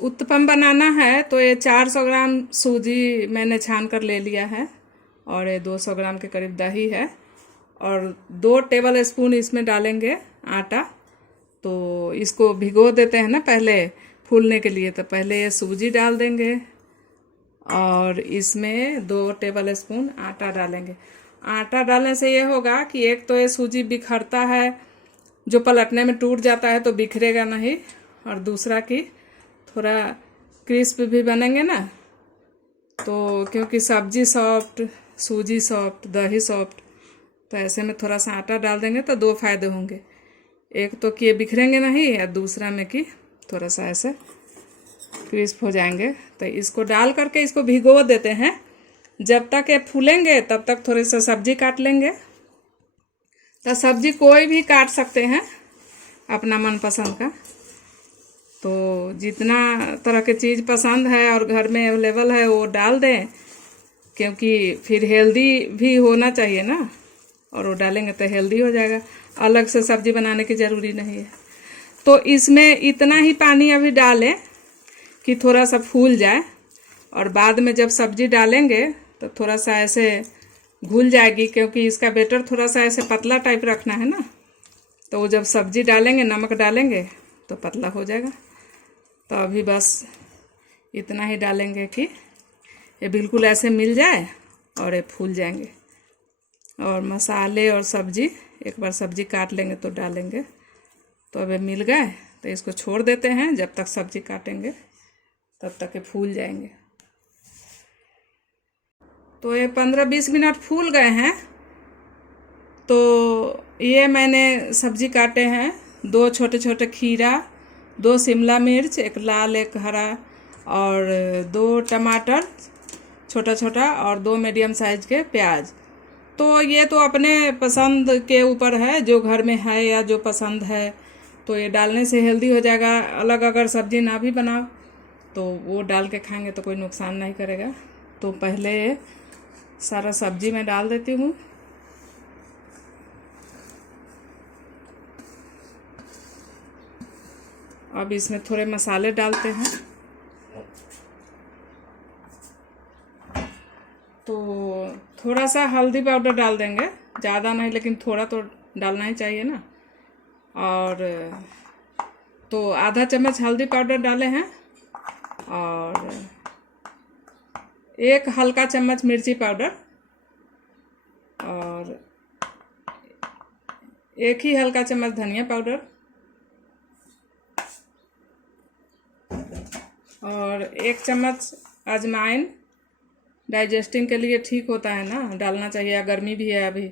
उत्तपम बनाना है तो ये 400 ग्राम सूजी मैंने छान कर ले लिया है, और ये 200 ग्राम के करीब दही है, और 2 टेबल स्पून इसमें डालेंगे आटा। तो इसको भिगो देते हैं ना पहले फूलने के लिए, तो पहले ये सूजी डाल देंगे और इसमें 2 टेबल स्पून आटा डालेंगे। आटा डालने से ये होगा कि एक तो ये सूजी बिखरता है, जो पलटने में टूट जाता है तो बिखरेगा नहीं, और दूसरा कि थोड़ा क्रिस्प भी बनेंगे ना। तो क्योंकि सब्जी सॉफ्ट, सूजी सॉफ्ट, दही सॉफ्ट, तो ऐसे में थोड़ा सा आटा डाल देंगे तो 2 फायदे होंगे। एक तो कि ये बिखरेंगे नहीं, और दूसरा में कि थोड़ा सा ऐसे क्रिस्प हो जाएंगे। तो इसको डाल करके इसको भिगो देते हैं। जब तक ये फूलेंगे तब तक थोड़ी सा सब्जी काट लेंगे। तो सब्जी कोई भी काट सकते हैं अपना मनपसंद का। तो जितना तरह के चीज़ पसंद है और घर में अवेलेबल है वो डाल दें, क्योंकि फिर हेल्दी भी होना चाहिए ना, और वो डालेंगे तो हेल्दी हो जाएगा। अलग से सब्जी बनाने की ज़रूरी नहीं है। तो इसमें इतना ही पानी अभी डालें कि थोड़ा सा फूल जाए, और बाद में जब सब्जी डालेंगे तो थोड़ा सा ऐसे घुल जाएगी, क्योंकि इसका बैटर थोड़ा सा ऐसे पतला टाइप रखना है ना। तो वो जब सब्जी डालेंगे, नमक डालेंगे तो पतला हो जाएगा। तो अभी बस इतना ही डालेंगे कि ये बिल्कुल ऐसे मिल जाए और ये फूल जाएंगे। और मसाले और सब्जी एक बार सब्जी काट लेंगे तो डालेंगे। तो अब ये मिल गए तो इसको छोड़ देते हैं, जब तक सब्जी काटेंगे तब तक ये फूल जाएंगे। तो ये 15-20 मिनट फूल गए हैं। तो ये मैंने सब्जी काटे हैं, 2 छोटे छोटे खीरा, 2 शिमला मिर्च, 1 लाल 1 हरा, और 2 टमाटर छोटा छोटा, और 2 मीडियम साइज के प्याज। तो ये तो अपने पसंद के ऊपर है, जो घर में है या जो पसंद है। तो ये डालने से हेल्दी हो जाएगा। अलग अगर सब्जी ना भी बनाओ तो वो डाल के खाएंगे तो कोई नुकसान नहीं करेगा। तो पहले सारा सब्जी मैं डाल देती हूँ। अब इसमें थोड़े मसाले डालते हैं। तो थोड़ा सा हल्दी पाउडर डाल देंगे, ज़्यादा नहीं लेकिन थोड़ा तो डालना ही चाहिए ना। और तो आधा चम्मच हल्दी पाउडर डाले हैं, और 1 हल्का चम्मच मिर्ची पाउडर, और 1 ही हल्का चम्मच धनिया पाउडर, और 1 चम्मच अजवाइन। डाइजेस्टिंग के लिए ठीक होता है ना, डालना चाहिए, गर्मी भी है अभी।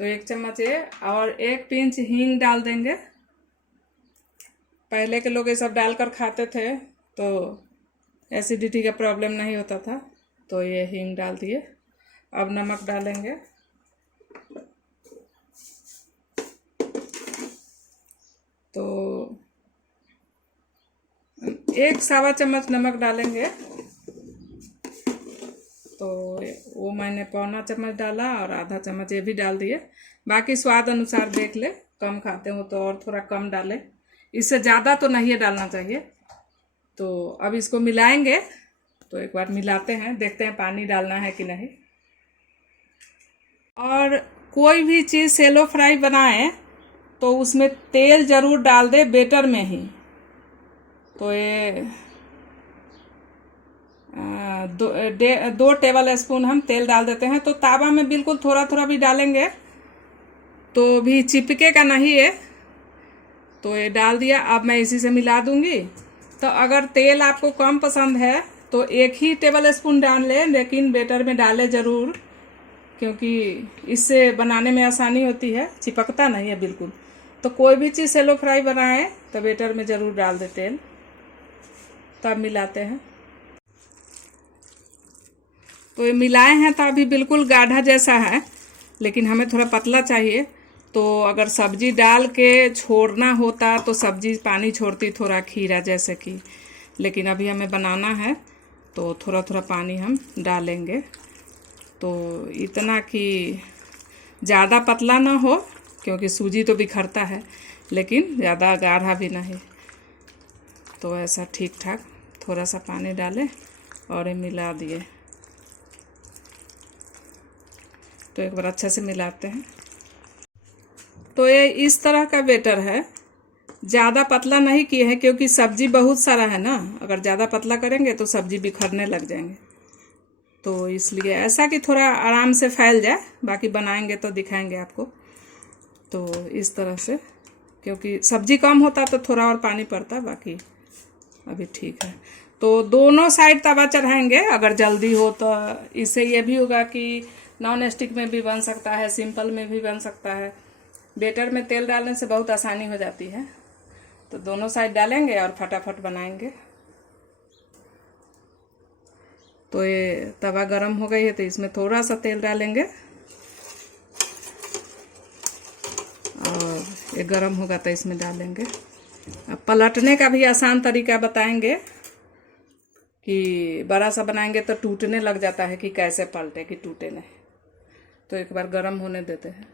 तो 1 चम्मच ये, और 1 पिंच हींग डाल देंगे। पहले के लोग ये सब डालकर खाते थे तो एसिडिटी का प्रॉब्लम नहीं होता था। तो ये हींग डाल दिए। अब नमक डालेंगे। तो 1 सवा चम्मच नमक डालेंगे। तो वो मैंने पौना चम्मच डाला, और आधा चम्मच ये भी डाल दिए। बाकी स्वाद अनुसार देख ले, कम खाते हो तो और थोड़ा कम डाले, इससे ज़्यादा तो नहीं डालना चाहिए। तो अब इसको मिलाएंगे। तो एक बार मिलाते हैं, देखते हैं पानी डालना है कि नहीं। और कोई भी चीज़ सेलो फ्राई बनाएं तो उसमें तेल ज़रूर डाल दे, बेटर में ही। तो ये 2 टेबल स्पून हम तेल डाल देते हैं। तो तावा में बिल्कुल थोड़ा थोड़ा भी डालेंगे तो भी चिपकेगा नहीं ये। तो ये डाल दिया। अब मैं इसी से मिला दूंगी। तो अगर तेल आपको कम पसंद है तो 1 ही टेबल स्पून डाल लें, लेकिन बेटर में डालें ज़रूर, क्योंकि इससे बनाने में आसानी होती है, चिपकता नहीं है बिल्कुल। तो कोई भी चीज़ सेलो फ्राई बनाएं तो बेटर में ज़रूर डाल दे तेल। तब मिलाते हैं। तो ये मिलाए हैं तो अभी बिल्कुल गाढ़ा जैसा है, लेकिन हमें थोड़ा पतला चाहिए। तो अगर सब्जी डाल के छोड़ना होता तो सब्जी पानी छोड़ती थोड़ा, खीरा जैसे कि, लेकिन अभी हमें बनाना है तो थोड़ा थोड़ा पानी हम डालेंगे। तो इतना कि ज़्यादा पतला ना हो, क्योंकि सूजी तो बिखरता है, लेकिन ज़्यादा गाढ़ा भी नहीं। तो ऐसा ठीक ठाक थोड़ा सा पानी डालें और ये मिला दिए। तो एक बार अच्छे से मिलाते हैं। तो ये इस तरह का बैटर है, ज़्यादा पतला नहीं किए हैं क्योंकि सब्जी बहुत सारा है ना, अगर ज़्यादा पतला करेंगे तो सब्जी बिखरने लग जाएंगे, तो इसलिए ऐसा कि थोड़ा आराम से फैल जाए, बाकी बनाएंगे तो दिखाएंगे आपको। तो इस तरह से, क्योंकि सब्जी कम होता तो थोड़ा और पानी पड़ता, बाकी अभी ठीक है। तो दोनों साइड तवा चढ़ाएंगे, अगर जल्दी हो तो इससे ये भी होगा कि नॉन स्टिक में भी बन सकता है, सिंपल में भी बन सकता है। बैटर में तेल डालने से बहुत आसानी हो जाती है। तो दोनों साइड डालेंगे और फटाफट बनाएंगे। तो ये तवा गरम हो गई है तो इसमें थोड़ा सा तेल डालेंगे और ये गरम होगा तो इसमें डालेंगे। अब पलटने का भी आसान तरीका बताएंगे कि बड़ा सा बनाएंगे तो टूटने लग जाता है, कि कैसे पलटे कि टूटे नहीं। तो एक बार गरम होने देते हैं।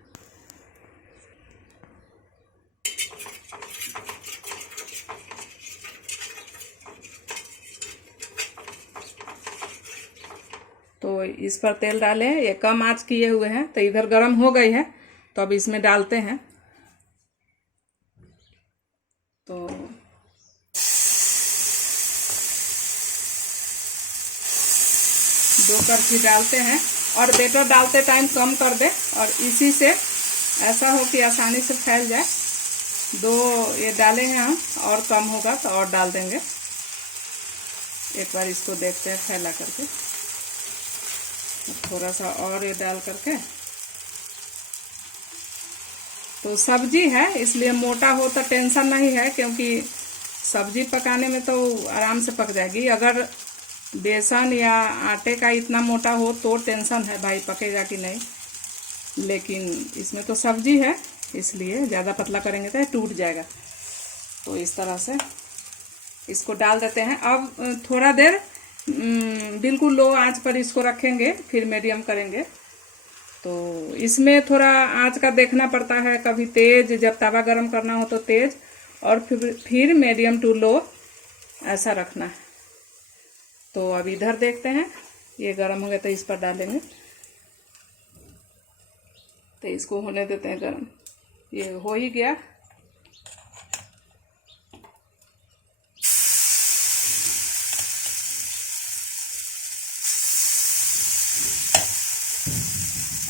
तो इस पर तेल डालें, ये कम आंच किए हुए हैं, तो इधर गरम हो गई है तो अब इसमें डालते हैं। तो दो करछी डालते हैं और बैटर डालते टाइम कम कर दें, और इसी से ऐसा हो कि आसानी से फैल जाए। दो ये डाले हैं हम, और कम होगा तो और डाल देंगे। एक बार इसको देखते हैं फैला करके, थोड़ा सा और ये डाल करके। तो सब्जी है इसलिए मोटा हो तो टेंशन नहीं है, क्योंकि सब्जी पकाने में तो आराम से पक जाएगी। अगर बेसन या आटे का इतना मोटा हो तो टेंशन है भाई, पकेगा कि नहीं। लेकिन इसमें तो सब्जी है इसलिए ज़्यादा पतला करेंगे तो टूट जाएगा। तो इस तरह से इसको डाल देते हैं। अब थोड़ा देर बिल्कुल लो आंच पर इसको रखेंगे, फिर मीडियम करेंगे। तो इसमें थोड़ा आंच का देखना पड़ता है, कभी तेज, जब तवा गरम करना हो तो तेज, और फिर मीडियम टू लो ऐसा रखना है। तो अब इधर देखते हैं, ये गरम हो गया तो इस पर डालेंगे। तो इसको होने देते हैं गरम। ये हो ही गया।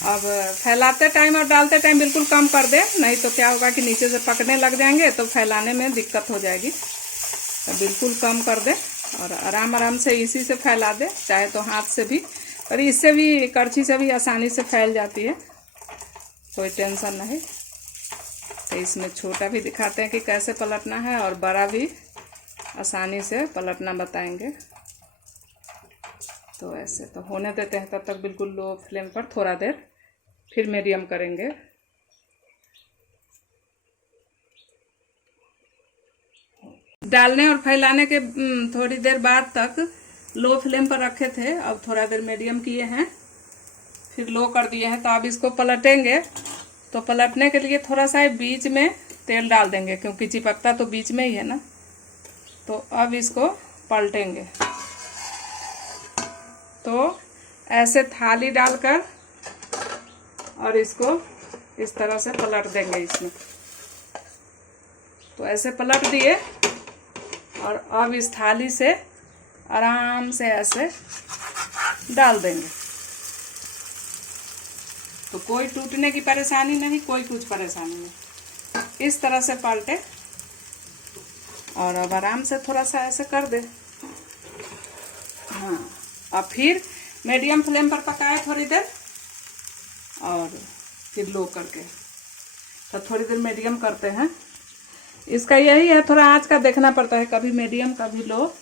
अब फैलाते टाइम और डालते टाइम बिल्कुल कम कर दे, नहीं तो क्या होगा कि नीचे से पकने लग जाएंगे तो फैलाने में दिक्कत हो जाएगी। तो बिल्कुल कम कर दे और आराम आराम से इसी से फैला दे, चाहे तो हाथ से भी, और इससे भी करछी से भी आसानी से फैल जाती है, कोई टेंशन नहीं। तो इसमें छोटा भी दिखाते हैं कि कैसे पलटना है, और बड़ा भी आसानी से पलटना बताएंगे। तो ऐसे तो होने देते हैं तब तक बिल्कुल लो फ्लेम पर थोड़ा देर, फिर मीडियम करेंगे। डालने और फैलाने के थोड़ी देर बाद तक लो फ्लेम पर रखे थे, अब थोड़ा देर मीडियम किए हैं, फिर लो कर दिए हैं। तो अब इसको पलटेंगे। तो पलटने के लिए थोड़ा सा बीच में तेल डाल देंगे, क्योंकि चिपकता तो बीच में ही है ना। तो अब इसको पलटेंगे। तो ऐसे थाली डालकर और इसको इस तरह से पलट देंगे इसमें। तो ऐसे पलट दिए, और अब इस थाली से आराम से ऐसे डाल देंगे। तो कोई टूटने की परेशानी नहीं, कोई कुछ परेशानी नहीं। इस तरह से पलटे और अब आराम से थोड़ा सा ऐसे कर दे। हाँ, अब फिर मीडियम फ्लेम पर पकाए थोड़ी देर, और फिर लो करके। तो थोड़ी देर मीडियम करते हैं। इसका यही है, थोड़ा आंच का देखना पड़ता है, कभी मीडियम कभी लो।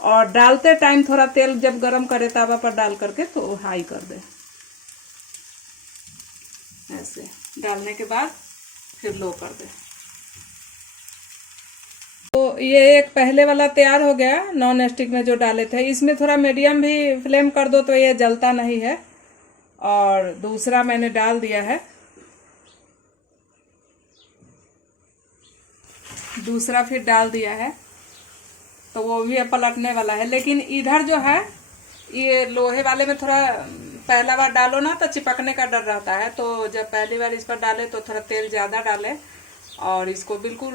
और डालते टाइम थोड़ा तेल जब गरम करे तवा पर डाल करके तो हाई कर दे। ऐसे डालने के बाद फिर लो कर दे। तो ये एक पहले वाला तैयार हो गया नॉन स्टिक में जो डाले थे। इसमें थोड़ा मीडियम भी फ्लेम कर दो तो ये जलता नहीं है। और दूसरा मैंने डाल दिया है, दूसरा फिर डाल दिया है। तो वो भी अब पलटने वाला है। लेकिन इधर जो है ये लोहे वाले में थोड़ा पहला बार डालो ना तो चिपकने का डर रहता है, तो जब पहली बार इस पर डाले तो थोड़ा तेल ज़्यादा डाले और इसको बिल्कुल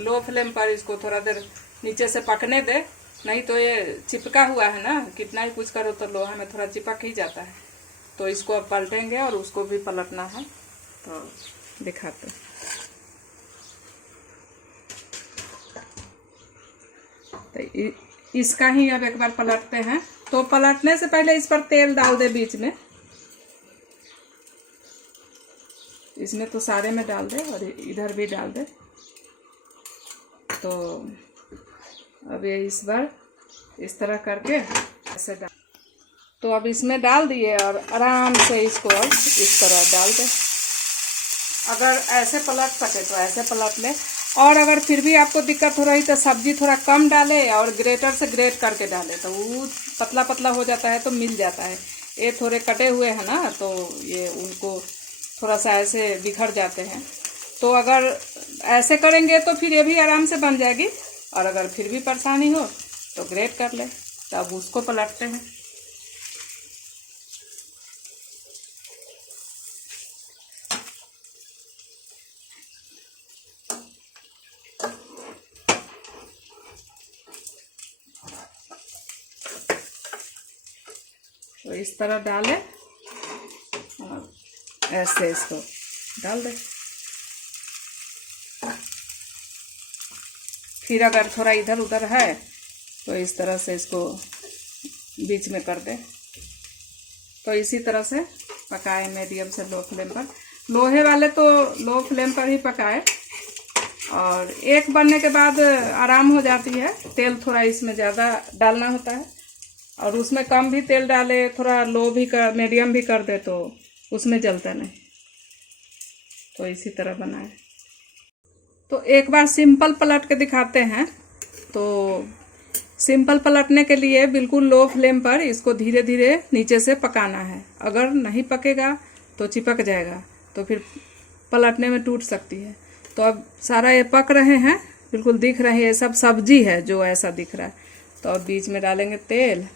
लो फ्लेम पर इसको थोड़ा देर नीचे से पकने दे, नहीं तो ये चिपका हुआ है ना, कितना ही कुछ करो तो लोहा में थोड़ा चिपक ही जाता है। तो इसको अब पलटेंगे और उसको भी पलटना है, तो दिखाते हैं। तो इसका ही अब एक बार पलटते हैं। तो पलटने से पहले इस पर तेल डाल दे बीच में, इसमें तो सारे में डाल दे और इधर भी डाल दे। तो अब ये इस बार इस तरह करके ऐसे डाल, तो अब इसमें डाल दिए और आराम से इसको अब इस तरह डाल दे। अगर ऐसे पलट सके तो ऐसे पलट ले, और अगर फिर भी आपको दिक्कत हो रही तो सब्जी थोड़ा कम डाले और ग्रेटर से ग्रेट करके डाले, तो वो पतला पतला हो जाता है तो मिल जाता है। ये थोड़े कटे हुए हैं ना, तो ये उनको थोड़ा सा ऐसे बिखर जाते हैं। तो अगर ऐसे करेंगे तो फिर ये भी आराम से बन जाएगी, और अगर फिर भी परेशानी हो तो ग्रेट कर ले। तो अब उसको पलटते हैं। तो इस तरह डाले और ऐसे इसको डाल दे। फिर अगर थोड़ा इधर उधर है तो इस तरह से इसको बीच में कर दे। तो इसी तरह से पकाए मीडियम से लो फ्लेम पर। लोहे वाले तो लो फ्लेम पर ही पकाए, और एक बनने के बाद आराम हो जाती है। तेल थोड़ा इसमें ज़्यादा डालना होता है, और उसमें कम भी तेल डाले, थोड़ा लो भी कर मीडियम भी कर दे तो उसमें जलता नहीं। तो इसी तरह बनाए। तो एक बार सिंपल पलट के दिखाते हैं। तो सिंपल पलटने के लिए बिल्कुल लो फ्लेम पर इसको धीरे धीरे नीचे से पकाना है। अगर नहीं पकेगा तो चिपक जाएगा, तो फिर पलटने में टूट सकती है। तो अब सारा ये पक रहे हैं, बिल्कुल दिख रहे हैं, ये सब सब्जी है जो ऐसा दिख रहा है। तो अब बीच में डालेंगे तेल,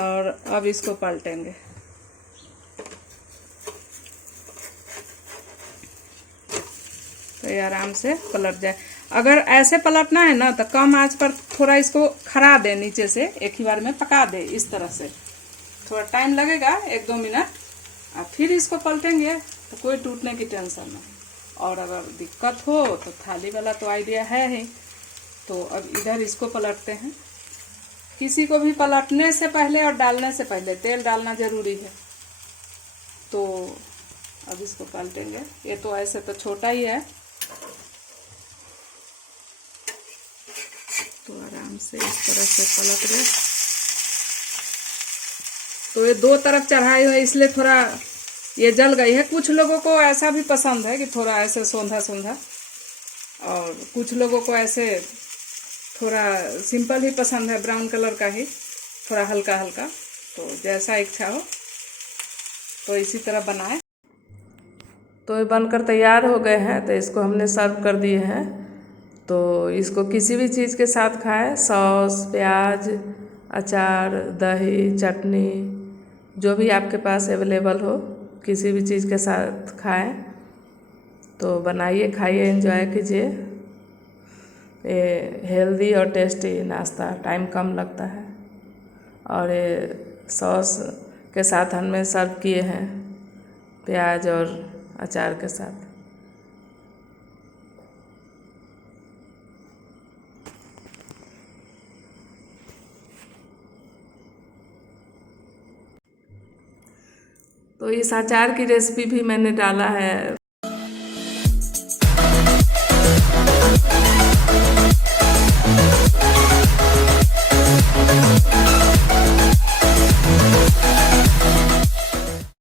और अब इसको पलटेंगे। तो ये आराम से पलट जाए। अगर ऐसे पलटना है ना तो कम आंच पर थोड़ा इसको खड़ा दे, नीचे से एक ही बार में पका दे। इस तरह से थोड़ा टाइम लगेगा, 1-2 मिनट, और फिर इसको पलटेंगे तो कोई टूटने की टेंशन नहीं। और अगर दिक्कत हो तो थाली वाला तो आइडिया है ही। तो अब इधर इसको पलटते हैं। किसी को भी पलटने से पहले और डालने से पहले तेल डालना जरूरी है। तो अब इसको पलटेंगे। ये तो ऐसे तो छोटा ही है, तो आराम से इस तरह से पलट गए। तो ये 2 तरफ चढ़ाई है, इसलिए थोड़ा ये जल गई है। कुछ लोगों को ऐसा भी पसंद है कि थोड़ा ऐसे सोंधा सोंधा, और कुछ लोगों को ऐसे थोड़ा सिंपल ही पसंद है, ब्राउन कलर का ही, थोड़ा हल्का हल्का। तो जैसा इच्छा हो तो इसी तरह बनाए। तो ये बनकर तैयार हो गए हैं। तो इसको हमने सर्व कर दिए हैं। तो इसको किसी भी चीज़ के साथ खाएं, सॉस, प्याज, अचार, दही, चटनी, जो भी आपके पास अवेलेबल हो, किसी भी चीज़ के साथ खाएं। तो बनाइए, खाइए, एंजॉय कीजिए। ये हेल्दी और टेस्टी नाश्ता, टाइम कम लगता है। और ये सॉस के साथ हमने सर्व किए हैं, प्याज और अचार के साथ। तो इस अचार की रेसिपी भी मैंने डाला है